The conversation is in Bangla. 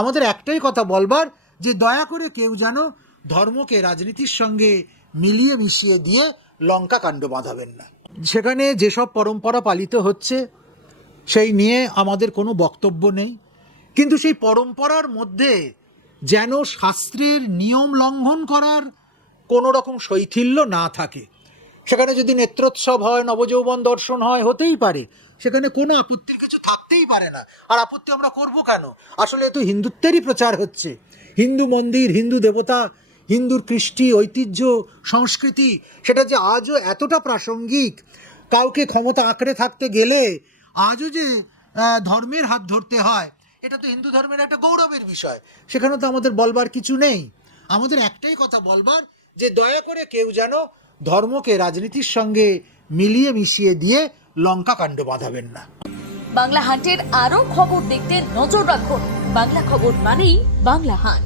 আমাদের একটাই কথা বলবার, যে দয়া করে কেউ যেন ধর্মকে রাজনীতির সঙ্গে মিলিয়ে মিশিয়ে দিয়ে লঙ্কা কাণ্ড বাঁধাবেন না। সেখানে যেসব পরম্পরা পালিত হচ্ছে সেই নিয়ে আমাদের কোনো বক্তব্য নেই, কিন্তু সেই পরম্পরার মধ্যে যেন শাস্ত্রের নিয়ম লঙ্ঘন করার কোনো রকম শৈথিল্য না থাকে। সেখানে যদি নেত্রোৎসব হয়, নবযৌবন দর্শন হয়, হতেই পারে, সেখানে কোনো আপত্তির কিছু থাকতেই পারে না। আর আপত্তি আমরা করব কেন? আসলে তো হিন্দুত্বেরই প্রচার হচ্ছে। হিন্দু মন্দির, হিন্দু দেবতা, হিন্দুর কৃষ্টি, ঐতিহ্য, সংস্কৃতি, সেটা যে আজও এতটা প্রাসঙ্গিক, কাউকে ক্ষমতা আঁকড়ে থাকতে গেলে আজও যে ধর্মের হাত ধরতে হয়, এটা তো হিন্দু ধর্মের একটা গৌরবের বিষয়। সেখানে তো আমাদের বলবার কিছু নেই। আমাদের একটাই কথা বলবার, যে দয়া করে কেউ যেন ধর্মকে রাজনীতির সঙ্গে মিলিয়ে মিশিয়ে দিয়ে লঙ্কা কাণ্ড বাঁধাবেন না। বাংলা হান্টের আরও খবর দেখতে নজর রাখুন। বাংলা খবর মানেই বাংলা হান্ট।